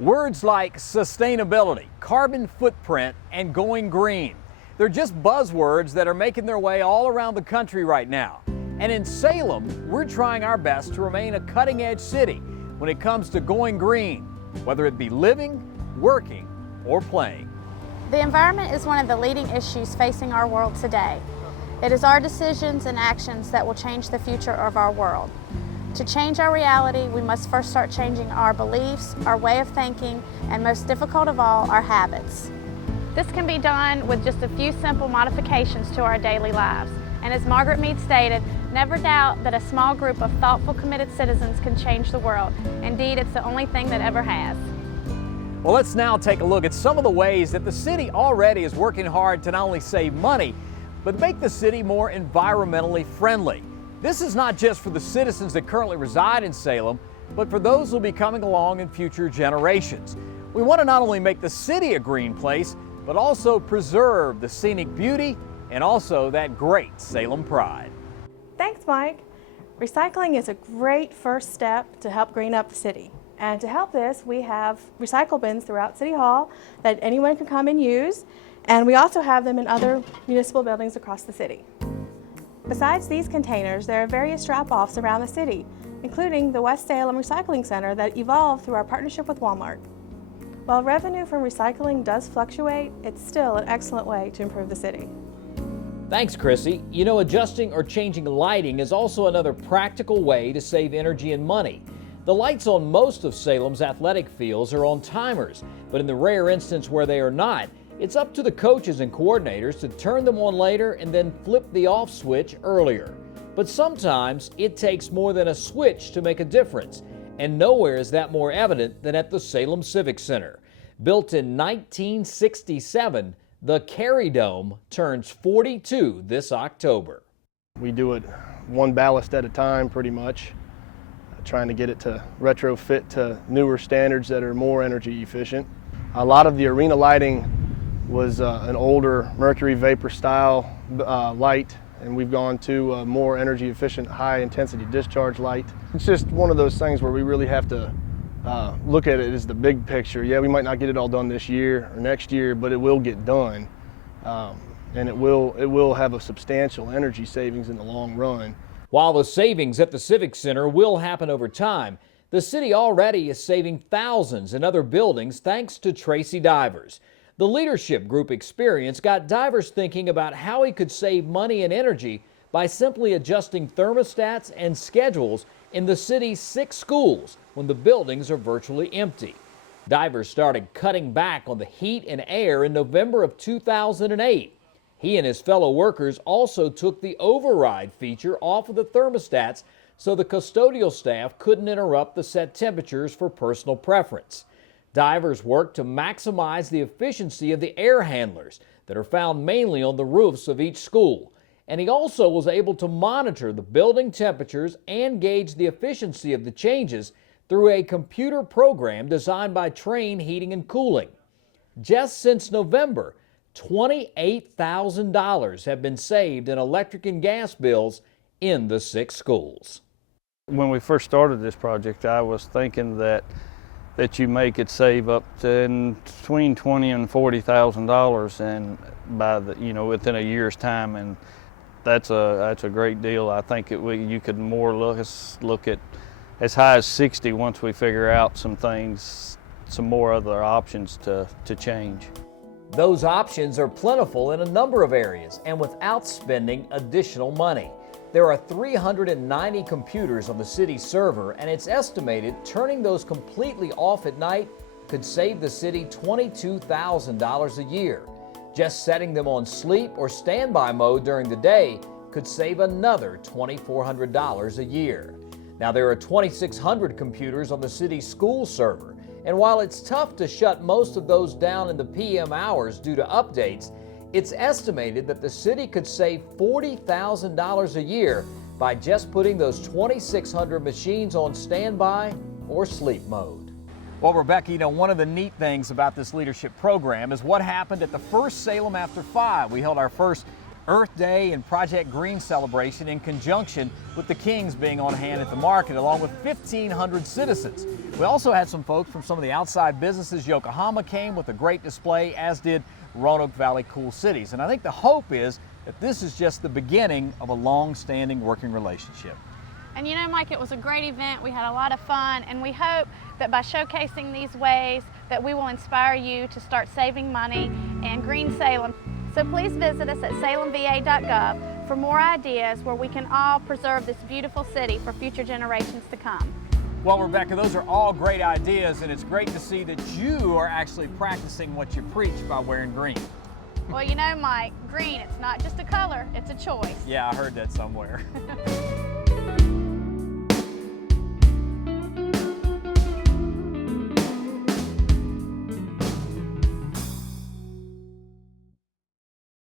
Words like sustainability, carbon footprint, and going green. They're just buzzwords that are making their way all around the country right now. And in Salem, we're trying our best to remain a cutting-edge city when it comes to going green, whether it be living, working, or playing. The environment is one of the leading issues facing our world today. It is our decisions and actions that will change the future of our world. To change our reality, we must first start changing our beliefs, our way of thinking, and most difficult of all, our habits. This can be done with just a few simple modifications to our daily lives. And as Margaret Mead stated, never doubt that a small group of thoughtful, committed citizens can change the world. Indeed, it's the only thing that ever has. Well, let's now take a look at some of the ways that the city already is working hard to not only save money, but make the city more environmentally friendly. This is not just for the citizens that currently reside in Salem, but for those who will be coming along in future generations. We want to not only make the city a green place, but also preserve the scenic beauty and also that great Salem pride. Thanks, Mike. Recycling is a great first step to help green up the city. And to help this, we have recycle bins throughout City Hall that anyone can come and use. And we also have them in other municipal buildings across the city. Besides these containers, there are various drop-offs around the city, including the West Salem Recycling Center that evolved through our partnership with Walmart. While revenue from recycling does fluctuate, it's still an excellent way to improve the city. Thanks, Chrissy. You know, adjusting or changing lighting is also another practical way to save energy and money. The lights on most of Salem's athletic fields are on timers, but in the rare instance where they are not, it's up to the coaches and coordinators to turn them on later and then flip the off switch earlier. But sometimes it takes more than a switch to make a difference, and nowhere is that more evident than at the Salem Civic Center. Built in 1967, the Carry Dome turns 42 this October. We do it one ballast at a time pretty much, trying to get it to retrofit to newer standards that are more energy efficient. A lot of the arena lighting was an older mercury vapor style light, and we've gone to a more energy efficient high intensity discharge light. It's just one of those things where we really have to look at it as the big picture. Yeah, we might not get it all done this year or next year, but it will get done, and it will have a substantial energy savings in the long run. While the savings at the Civic Center will happen over time, the city already is saving thousands in other buildings thanks to Tracy Divers. The leadership group experience got Divers thinking about how he could save money and energy by simply adjusting thermostats and schedules in the city's 6 schools when the buildings are virtually empty. Divers started cutting back on the heat and air in November of 2008. He and his fellow workers also took the override feature off of the thermostats so the custodial staff couldn't interrupt the set temperatures for personal preference. Divers worked to maximize the efficiency of the air handlers that are found mainly on the roofs of each school. And he also was able to monitor the building temperatures and gauge the efficiency of the changes through a computer program designed by Train Heating and Cooling. Just since November, $28,000 have been saved in electric and gas bills in the 6 schools. When we first started this project, I was thinking that you could save up to between $20,000 and $40,000, and by within a year's time, and that's a great deal. I think you could more look at as high as 60 once we figure out some things, some more other options to change. Those options are plentiful in a number of areas and without spending additional money. There are 390 computers on the city server, and it's estimated turning those completely off at night could save the city $22,000 a year. Just setting them on sleep or standby mode during the day could save another $2,400 a year. Now, there are 2,600 computers on the city's school server, and while it's tough to shut most of those down in the PM hours due to updates, it's estimated that the city could save $40,000 a year by just putting those 2,600 machines on standby or sleep mode. Well, Rebecca, one of the neat things about this leadership program is what happened at the first Salem After 5. We held our first Earth Day and Project Green celebration in conjunction with the Kings being on hand at the market, along with 1,500 citizens. We also had some folks from some of the outside businesses. Yokohama came with a great display, as did Roanoke Valley Cool Cities. And I think the hope is that this is just the beginning of a long-standing working relationship. And you know, Mike, it was a great event. We had a lot of fun, and we hope that by showcasing these ways that we will inspire you to start saving money and green Salem. So please visit us at salemva.gov for more ideas where we can all preserve this beautiful city for future generations to come. Well, Rebecca, those are all great ideas, and it's great to see that you are actually practicing what you preach by wearing green. Well, you know, Mike, green, it's not just a color, it's a choice. Yeah, I heard that somewhere.